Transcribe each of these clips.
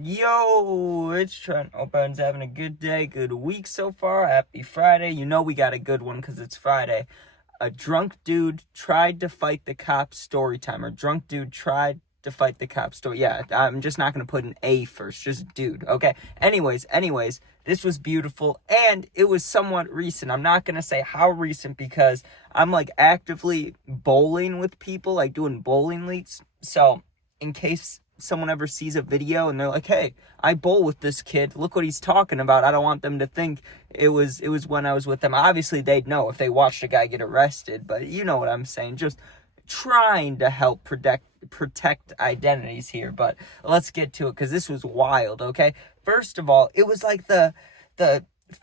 Yo, it's Trent. Hope everyone's having a good day, good week so far. Happy Friday. You know we got a good one because it's Friday. A drunk dude tried to fight the cops, story time. Or drunk dude tried to fight the cops, story. Yeah, I'm just not going to put an A first, just dude, okay? Anyways, this was beautiful and it was somewhat recent. I'm not going to say how recent because I'm like actively bowling with people, like doing bowling leagues. So, in case someone ever sees a video and they're like, hey, I bowl with this kid, look what he's talking about, I don't want them to think it was when I was with them. Obviously they'd know if they watched a guy get arrested, but you know what I'm saying, just trying to help protect identities here. But let's get to it because this was wild. Okay, first of all, it was like the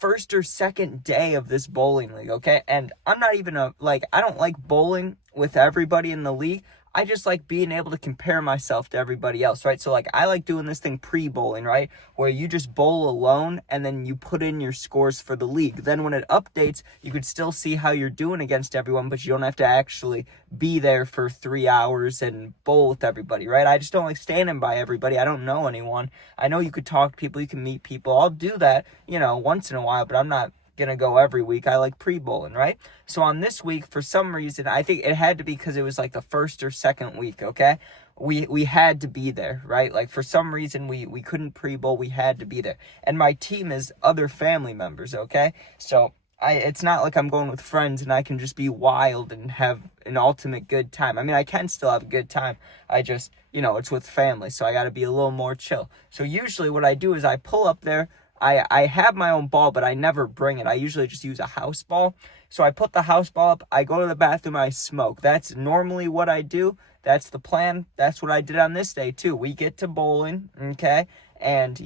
first or second day of this bowling league. Okay, and I'm not even I don't like bowling with everybody in the league. I just like being able to compare myself to everybody else, right? So, like, I like doing this thing pre-bowling, right? Where you just bowl alone and then you put in your scores for the league. Then when it updates, you could still see how you're doing against everyone, but you don't have to actually be there for 3 hours and bowl with everybody, right? I just don't like standing by everybody. I don't know anyone. I know you could talk to people, you can meet people. I'll do that, once in a while, but I'm not gonna go every week. I like pre-bowling, right? So on this week, for some reason, I think it had to be because it was like the first or second week. Okay, we had to be there, right? Like for some reason we couldn't pre-bowl. We had to be there, and my team is other family members. Okay, so it's not like I'm going with friends and I can just be wild and have an ultimate good time. I mean, I can still have a good time. I just, it's with family, so I got to be a little more chill. So usually what I do is I pull up there. I have my own ball, but I never bring it. I usually just use a house ball. So I put the house ball up, I go to the bathroom, I smoke. That's normally what I do. That's the plan. That's what I did on this day too. We get to bowling, okay? And,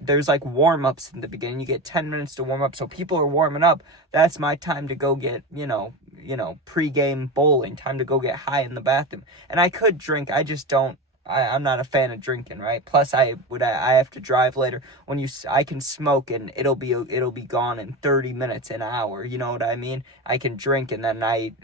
there's like warm-ups in the beginning. You get 10 minutes to warm up. So people are warming up. That's my time to go get, pre-game bowling, time to go get high in the bathroom. And I could drink, I just don't. I'm not a fan of drinking, right? Plus, I have to drive later. I can smoke and it'll be gone in 30 minutes, an hour. You know what I mean? I can drink and then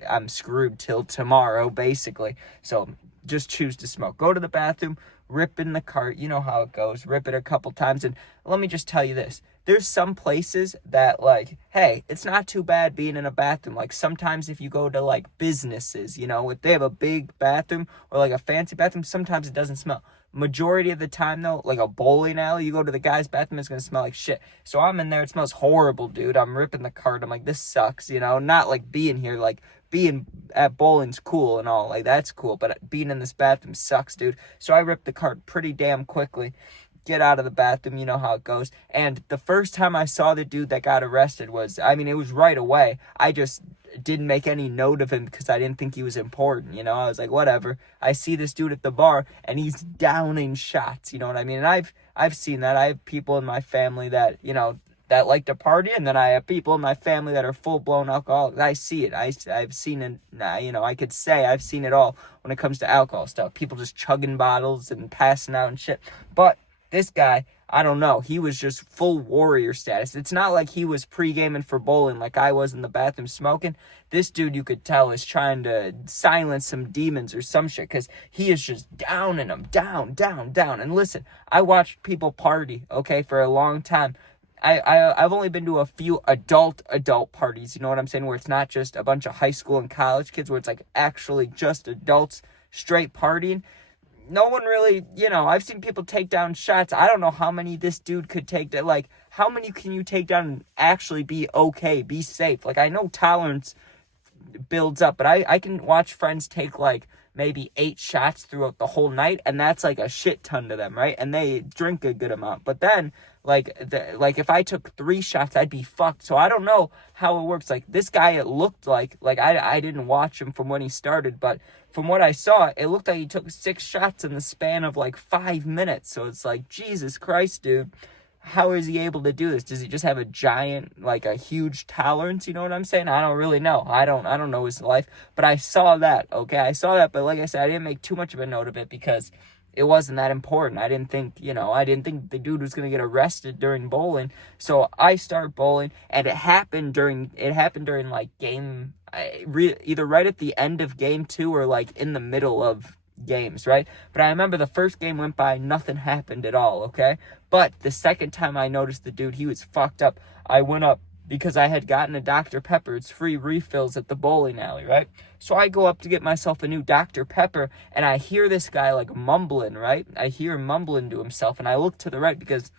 I'm screwed till tomorrow, basically. So just choose to smoke. Go to the bathroom, rip in the cart. You know how it goes. Rip it a couple times. And let me just tell you this. There's some places that, like, hey, it's not too bad being in a bathroom. Like, sometimes if you go to, like, businesses, if they have a big bathroom or, like, a fancy bathroom, sometimes it doesn't smell. Majority of the time, though, like a bowling alley, you go to the guy's bathroom, it's going to smell like shit. So I'm in there, it smells horrible, dude. I'm ripping the cart. I'm like, this sucks, Not, like, being here, like, being at bowling's cool and all. Like, that's cool, but being in this bathroom sucks, dude. So I ripped the cart pretty damn quickly. Get out of the bathroom, you know how it goes. And the first time I saw the dude that got arrested it was right away. I just didn't make any note of him because I didn't think he was important, I was like, whatever. I see this dude at the bar and he's downing shots, you know what I mean? And I've seen that. I have people in my family that, that like to party, and then I have people in my family that are full-blown alcoholics. I see it. I've seen it, I could say I've seen it all when it comes to alcohol stuff. People just chugging bottles and passing out and shit. But this guy, I don't know. He was just full warrior status. It's not like he was pre-gaming for bowling like I was in the bathroom smoking. This dude, you could tell, is trying to silence some demons or some shit because he is just downing them, down. And listen, I watched people party, okay, for a long time. I've only been to a few adult parties, you know what I'm saying, where it's not just a bunch of high school and college kids, where it's like actually just adults straight partying. No one really, I've seen people take down shots. I don't know how many this dude could take. Like, how many can you take down and actually be okay, be safe? Like, I know tolerance builds up, but I can watch friends take, like, maybe 8 shots throughout the whole night, and that's, like, a shit ton to them, right? And they drink a good amount. But then, like if I took 3 shots, I'd be fucked. So I don't know how it works. Like, this guy, it looked like I didn't watch him from when he started, but from what I saw, it looked like he took 6 shots in the span of, like, 5 minutes. So it's like, Jesus Christ, dude. How is he able to do this? Does he just have a giant, like a huge tolerance? You know what I'm saying? I don't really know. I don't know his life, but I saw that. Okay, I saw that, but like I said, I didn't make too much of a note of it because it wasn't that important. I didn't think the dude was gonna get arrested during bowling. So I start bowling, and it happened during like game, either right at the end of game 2 or like in the middle of games, right? But I remember the first game went by, nothing happened at all, okay? But the second time I noticed the dude, he was fucked up. I went up because I had gotten a Dr. Pepper. It's free refills at the bowling alley, right? So I go up to get myself a new Dr. Pepper, and I hear this guy like mumbling, right? I hear him mumbling to himself, and I look to the right because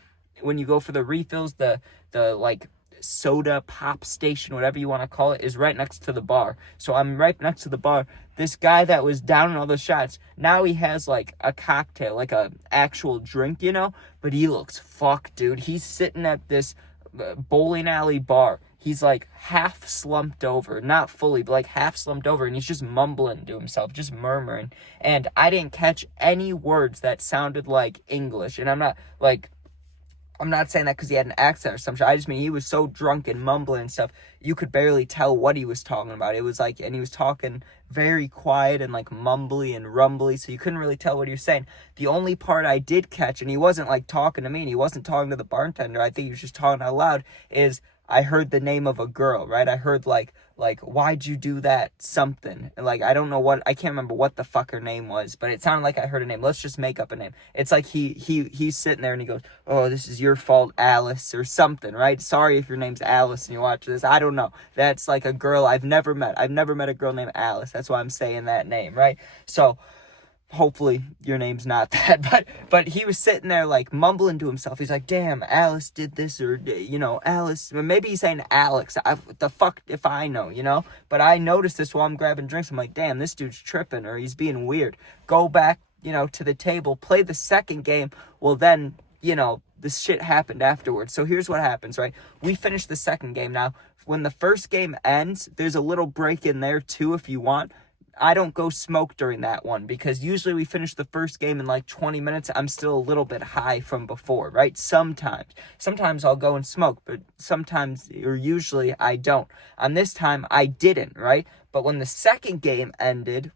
when you go for the refills, the like soda pop station, whatever you want to call it, is right next to the bar. So I'm right next to the bar. This guy that was down in all the shots, now he has like a cocktail, like a actual drink, you know? But he looks fucked, dude. He's sitting at this bowling alley bar. He's like half slumped over, not fully, but like half slumped over, and he's just mumbling to himself, just murmuring. And I didn't catch any words that sounded like English. And I'm not saying that because he had an accent or some shit. I just mean he was so drunk and mumbling and stuff, you could barely tell what he was talking about. It was like, and he was talking very quiet and like mumbly and rumbly, so you couldn't really tell what he was saying. The only part I did catch, and he wasn't like talking to me, and he wasn't talking to the bartender, I think he was just talking out loud, is I heard the name of a girl, right? I heard like, why'd you do that? Something. Like, I don't know what, I can't remember what the fuck her name was, but it sounded like I heard a name. Let's just make up a name. It's like he's sitting there and he goes, oh, this is your fault, Alice, or something, right? Sorry if your name's Alice and you watch this. I don't know. That's like a girl I've never met. I've never met a girl named Alice. That's why I'm saying that name, right? So, hopefully your name's not that, but he was sitting there like mumbling to himself. He's like, damn, Alice did this, or, you know, Alice, maybe he's saying Alex. The fuck if I know, you know? But I noticed this while I'm grabbing drinks. I'm like, damn, this dude's tripping, or he's being weird. Go back, you know, to the table, play the second game. Well, then, you know, this shit happened afterwards. So here's what happens, right? We finished the second game. Now, when the first game ends, there's a little break in there too if you want. I don't go smoke during that one because usually we finish the first game in like 20 minutes. I'm still a little bit high from before, right? Sometimes I'll go and smoke, but sometimes or usually I don't. On this time, I didn't, right? But when the second game ended,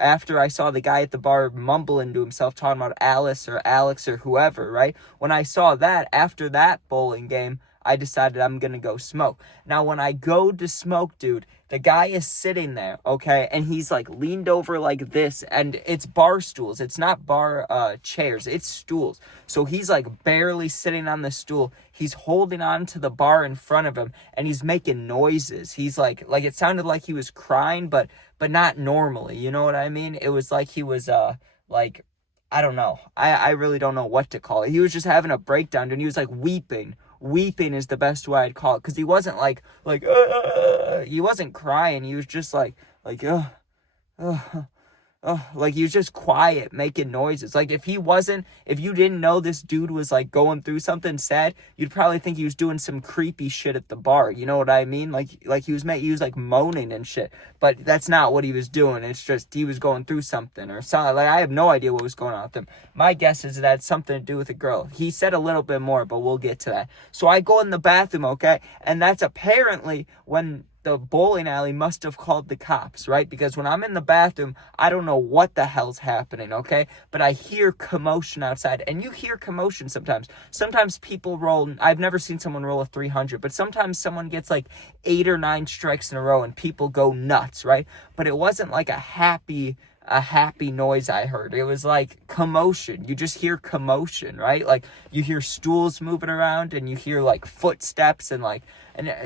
after I saw the guy at the bar mumbling to himself, talking about Alice or Alex or whoever, right? When I saw that, after that bowling game, I decided I'm going to go smoke. Now, when I go to smoke, dude, the guy is sitting there, okay, and he's like leaned over like this, and it's bar stools. It's not bar chairs, it's stools. So he's like barely sitting on the stool. He's holding on to the bar in front of him, and he's making noises. He's like it sounded like he was crying, but not normally. You know what I mean? It was like he was I don't know. I really don't know what to call it. He was just having a breakdown, and he was like weeping. Weeping is the best way I'd call it, because he wasn't he wasn't crying. He was just like like he was just quiet, making noises. Like if you didn't know this dude was like going through something sad, you'd probably think he was doing some creepy shit at the bar. You know what I mean? Like he was like moaning and shit. But that's not what he was doing. It's just he was going through something or something. Like I have no idea what was going on with him. My guess is it had something to do with a girl. He said a little bit more, but we'll get to that. So I go in the bathroom, okay? And that's apparently when the bowling alley must have called the cops, right? Because when I'm in the bathroom, I don't know what the hell's happening, okay? But I hear commotion outside, and you hear commotion sometimes. Sometimes people roll, I've never seen someone roll a 300, but sometimes someone gets like 8 or 9 strikes in a row and people go nuts, right? But it wasn't like a happy noise I heard. It was like commotion. You just hear commotion, right? Like you hear stools moving around, and you hear like footsteps, and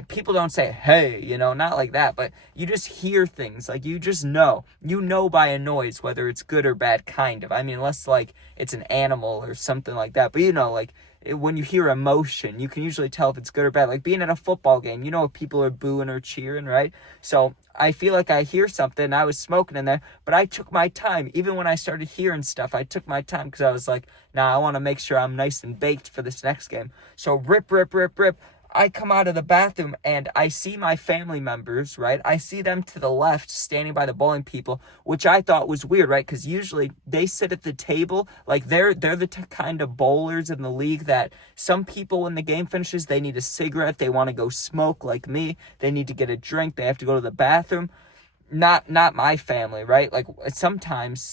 people don't say, hey, you know, not like that, but you just hear things. Like you just know. You know by a noise whether it's good or bad, kind of. I mean, unless like it's an animal or something like that. But you know, like when you hear emotion, you can usually tell if it's good or bad. Like being at a football game, you know if people are booing or cheering, right? So I feel like I hear something. I was smoking in there, but I took my time. Even when I started hearing stuff, I took my time because I was like, nah, I want to make sure I'm nice and baked for this next game. So rip. I come out of the bathroom and I see my family members, right? I see them to the left standing by the bowling people, which I thought was weird, right? Because usually they sit at the table. Like they're the kind of bowlers in the league that some people, when the game finishes, they need a cigarette. They want to go smoke like me. They need to get a drink. They have to go to the bathroom. not my family, right? Like sometimes,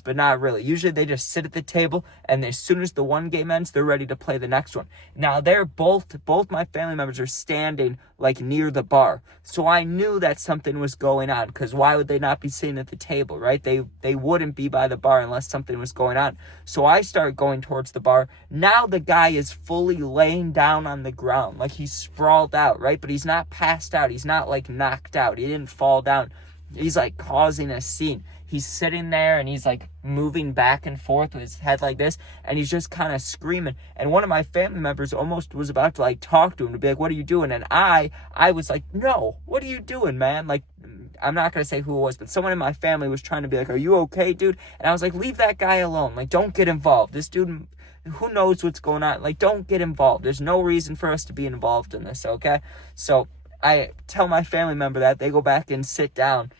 but not really. Usually they just sit at the table, and as soon as the one game ends, they're ready to play the next one. Now they're both my family members are standing like near the bar, so I knew that something was going on, because why would they not be sitting at the table, right? They wouldn't be by the bar unless something was going on. So I start going towards the bar. Now the guy is fully laying down on the ground, like he's sprawled out, right? But he's not passed out. He's not like knocked out. He didn't fall down. He's like causing a scene. He's sitting there and he's like moving back and forth with his head like this, and he's just kind of screaming. And one of my family members almost was about to like talk to him to be like, "What are you doing?" And I was like, "No, what are you doing, man?" Like, I'm not going to say who it was, but someone in my family was trying to be like, "Are you okay, dude?" And I was like, "Leave that guy alone. Like, don't get involved. This dude, who knows what's going on? Like, don't get involved. There's no reason for us to be involved in this, okay?" So I tell my family member that. They go back and sit down.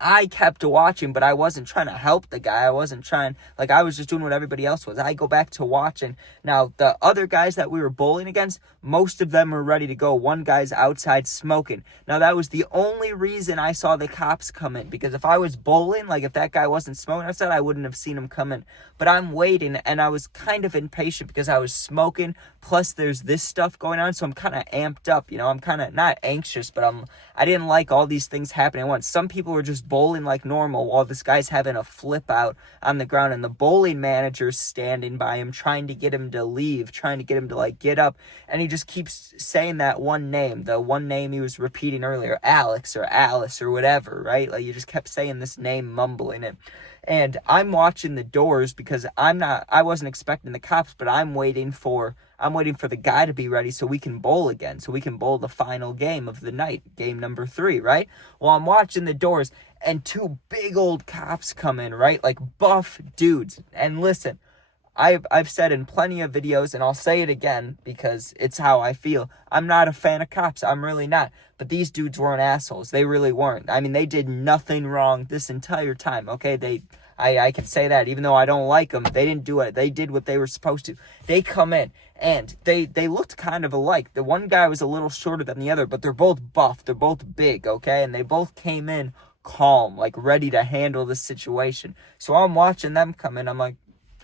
I kept watching, but I wasn't trying to help the guy. I wasn't trying, like, I was just doing what everybody else was. I go back to watching. Now, the other guys that we were bowling against, most of them were ready to go. One guy's outside smoking. Now, that was the only reason I saw the cops come in, because if I was bowling, like, if that guy wasn't smoking outside, I wouldn't have seen him come in. But I'm waiting, and I was kind of impatient because I was smoking, plus there's this stuff going on, so I'm kind of amped up, you know? I'm kind of, not anxious, but I didn't like all these things happening at once. Some people were just bowling like normal while this guy's having a flip out on the ground, and the bowling manager's standing by him trying to get him to leave, trying to get him to like get up, and he just keeps saying that one name, the one name he was repeating earlier, Alex or Alice or whatever, right? Like, he just kept saying this name, mumbling it. And I'm watching the doors because I wasn't expecting the cops, but I'm waiting for the guy to be ready so we can bowl again, so we can bowl the final game of the night, game number 3, right? Well, I'm watching the doors, and 2 big old cops come in, right? Like buff dudes. And listen, I've said in plenty of videos, and I'll say it again because it's how I feel. I'm not a fan of cops. I'm really not. But these dudes weren't assholes. They really weren't. I mean, they did nothing wrong this entire time, okay? I can say that, even though I don't like them, they didn't do it. They did what they were supposed to. They come in, and they looked kind of alike. The one guy was a little shorter than the other, but they're both buff. They're both big, okay? And they both came in calm, like ready to handle the situation. So I'm watching them come in. I'm like,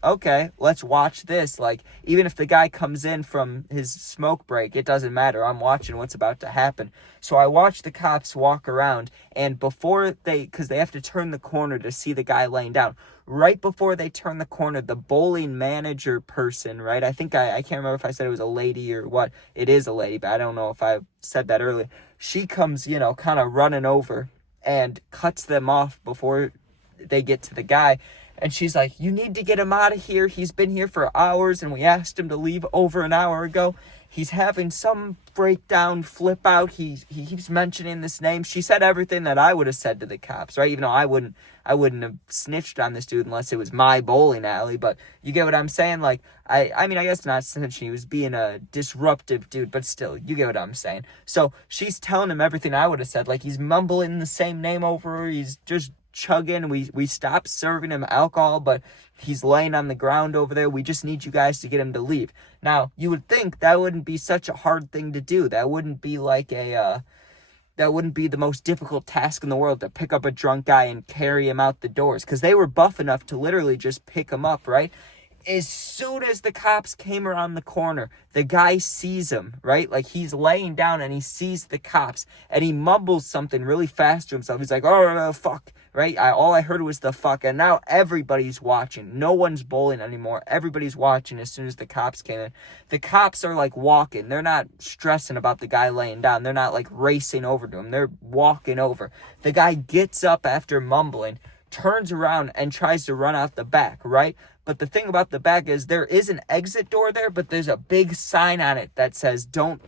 okay, let's watch this. Like, even if the guy comes in from his smoke break, it doesn't matter. I'm watching what's about to happen. So I watch the cops walk around, and because they have to turn the corner to see the guy laying down. Right before they turn the corner, the bowling manager person, right? I think I can't remember if I said it was a lady or what. It is a lady, but I don't know if I said that earlier. She comes, kind of running over and cuts them off before they get to the guy. And she's like, "You need to get him out of here. He's been here for hours, and we asked him to leave over an hour ago. He's having some breakdown, flip out. He keeps mentioning this name." She said everything that I would have said to the cops, right? Even though I wouldn't have snitched on this dude unless it was my bowling alley. But you get what I'm saying? Like, I mean, I guess not snitching. He was being a disruptive dude, but still, you get what I'm saying. So she's telling him everything I would have said. Like, he's mumbling the same name over her. He's just chugging. We stopped serving him alcohol, but he's laying on the ground over there. We just need you guys to get him to leave. Now, you would think that wouldn't be such a hard thing to do. That wouldn't be like that wouldn't be the most difficult task in the world, to pick up a drunk guy and carry him out the doors, because they were buff enough to literally just pick him up, right? As soon as the cops came around the corner, the guy sees him, right? Like, he's laying down and he sees the cops, and he mumbles something really fast to himself. He's like, "Oh, fuck," right? All I heard was the fuck, and now everybody's watching. No one's bowling anymore. Everybody's watching as soon as the cops came in. The cops are, like, walking. They're not stressing about the guy laying down. They're not, like, racing over to him. They're walking over. The guy gets up after mumbling, turns around, and tries to run out the back, right? But the thing about the back is there is an exit door there, but there's a big sign on it that says, "Don't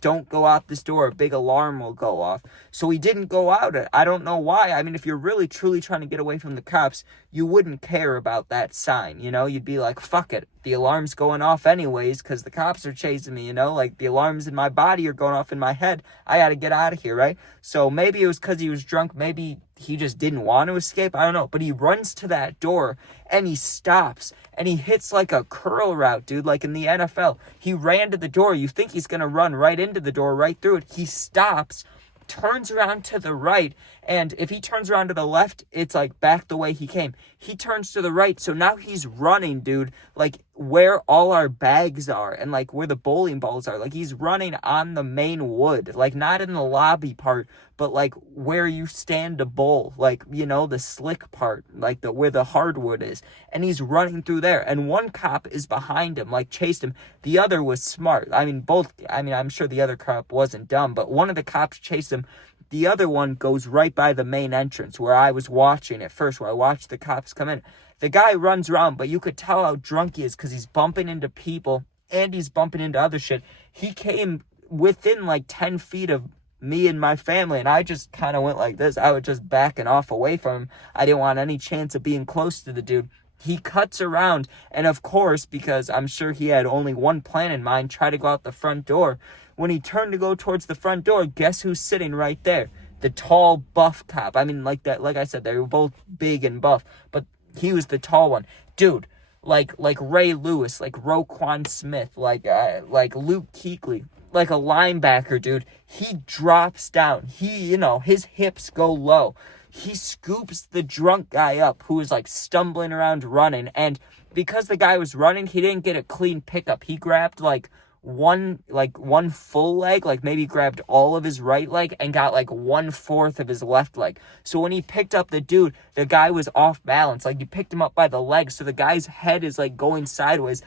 don't go out this door. A big alarm will go off." So he didn't go out it. I don't know why. I mean, if you're really, truly trying to get away from the cops, you wouldn't care about that sign, You'd be like, fuck it. The alarm's going off anyways because the cops are chasing me, Like, the alarms in my body are going off in my head. I got to get out of here, right? So maybe it was because he was drunk. Maybe he just didn't want to escape. I don't know. But he runs to that door, and he stops, and he hits like a curl route, dude, like in the NFL. He ran to the door. You think he's going to run right into the door, right through it. He stops, turns around to the right, and if he turns around to the left, it's like back the way he came. He turns to the right, so now he's running, dude, like where all our bags are and like where the bowling balls are. Like he's running on the main wood, like not in the lobby part, but like where you stand to bowl, like, you know, the slick part, like where the hardwood is. And he's running through there, and one cop is behind him, like chased him. The other was smart. I'm sure the other cop wasn't dumb, but one of the cops chased him. The other one goes right by the main entrance where I was watching at first, where I watched the cops come in. The guy runs around, but you could tell how drunk he is because he's bumping into people and he's bumping into other shit. He came within like 10 feet of me and my family, and I just kind of went like this. I was just backing off away from him. I didn't want any chance of being close to the dude. He cuts around, and of course, because I'm sure he had only one plan in mind, try to go out the front door. When he turned to go towards the front door, guess who's sitting right there? The tall, buff cop. I mean, like that. Like I said, they were both big and buff, but he was the tall one, dude. Like Ray Lewis, like Roquan Smith, like Luke Kuechly, like a linebacker, dude. He drops down. His hips go low. He scoops the drunk guy up who was like stumbling around running, and because the guy was running, he didn't get a clean pickup. He grabbed like one full leg, like maybe grabbed all of his right leg and got like 1/4 of his left leg. So when he picked up the dude, the guy was off balance. Like, he picked him up by the leg, so the guy's head is like going sideways,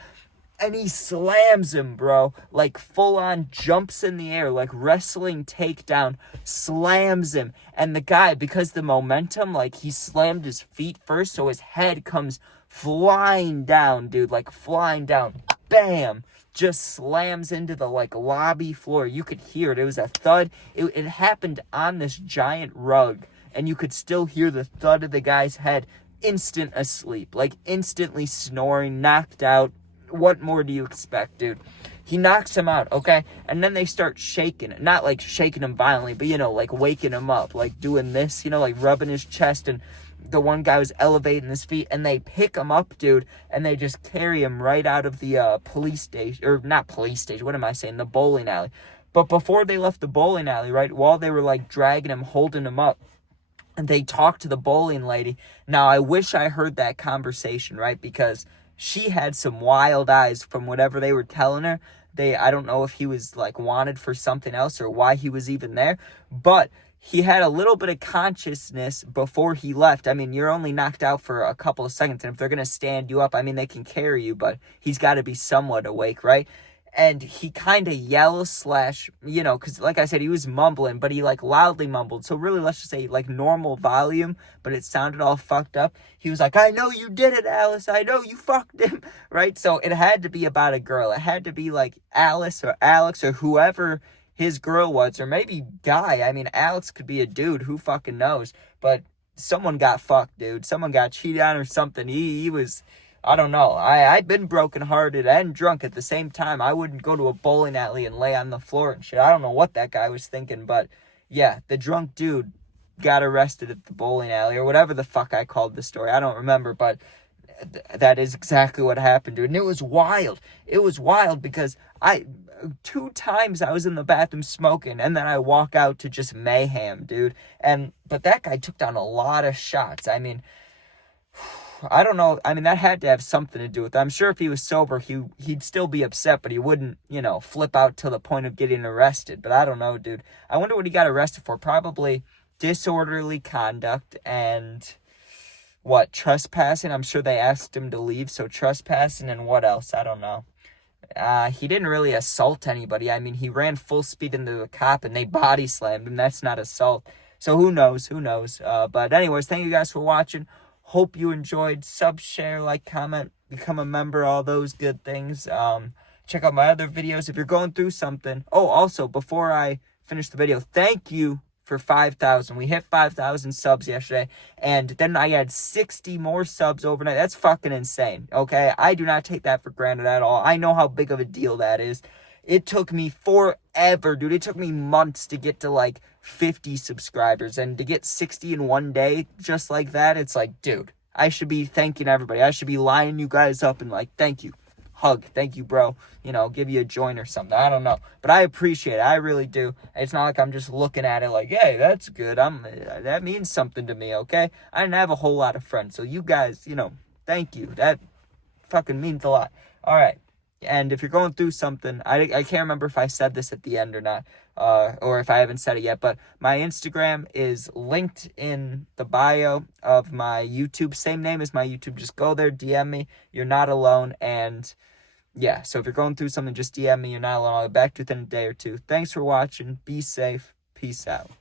and he slams him, bro. Like, full on jumps in the air, like wrestling takedown, slams him. And the guy, because the momentum, like, he slammed his feet first, so his head comes flying down, dude, like flying down. Bam! Just slams into the like lobby floor. You could hear it. It was a thud. It happened on this giant rug, and you could still hear the thud of the guy's head. Instant asleep, like instantly snoring, knocked out. What more do you expect, dude? He knocks him out, okay? And then they start shaking. Not like shaking him violently, but, like waking him up, like doing this, like rubbing his chest. And the one guy was elevating his feet, and they pick him up, dude, and they just carry him right out of the police station, or not police station, what am I saying, the bowling alley. But before they left the bowling alley, right, while they were like dragging him, holding him up, and they talked to the bowling lady. Now, I wish I heard that conversation, right, because she had some wild eyes from whatever they were telling her. I don't know if he was like wanted for something else or why he was even there, but he had a little bit of consciousness before he left. I mean, you're only knocked out for a couple of seconds, and if they're going to stand you up, I mean, they can carry you, but he's got to be somewhat awake, right? And he kind of yells because like I said, he was mumbling, but he like loudly mumbled. So really, let's just say like normal volume, but it sounded all fucked up. He was like, "I know you did it, Alice. I know you fucked him." Right? So it had to be about a girl. It had to be like Alice or Alex or whoever his girl was, or maybe guy. I mean, Alex could be a dude. Who fucking knows? But someone got fucked, dude. Someone got cheated on or something. He was... I don't know. I've been brokenhearted and drunk at the same time. I wouldn't go to a bowling alley and lay on the floor and shit. I don't know what that guy was thinking, but yeah, the drunk dude got arrested at the bowling alley or whatever the fuck I called the story. I don't remember, but that is exactly what happened, dude. And it was wild. It was wild because 2 times I was in the bathroom smoking, and then I walk out to just mayhem, dude. But that guy took down a lot of shots. I mean, I don't know. I mean, that had to have something to do with it. I'm sure if he was sober, he'd still be upset, but he wouldn't, flip out to the point of getting arrested. But I don't know, dude. I wonder what he got arrested for. Probably disorderly conduct and, trespassing. I'm sure they asked him to leave, so trespassing and what else? I don't know. He didn't really assault anybody. I mean, he ran full speed into a cop and they body slammed him. That's not assault. So who knows? But anyways, thank you guys for watching. Hope you enjoyed. Sub, share, like, comment, become a member, all those good things. Check out my other videos if you're going through something. Oh, also, before I finish the video, thank you for 5,000. We hit 5,000 subs yesterday, and then I had 60 more subs overnight. That's fucking insane, okay? I do not take that for granted at all. I know how big of a deal that is. It took me forever, dude. It took me months to get to, like, 50 subscribers, and to get 60 in one day just like that, it's like, dude, I should be thanking everybody. I should be lining you guys up and like, thank you. hug. Thank you, bro. You know, give you a joint or something. I don't know. But I appreciate it. I really do. It's not like I'm just looking at it like, hey, that's good. That means something to me, okay? I didn't have a whole lot of friends. So you guys, you know, thank you. That fucking means a lot. All right. And if you're going through something, I can't remember if I said this at the end or not, or if I haven't said it yet, but my Instagram is linked in the bio of my YouTube. Same name as my YouTube. Just go there, DM me. You're not alone. And yeah, so if you're going through something, just DM me. You're not alone. I'll get back to you within a day or two. Thanks for watching. Be safe. Peace out.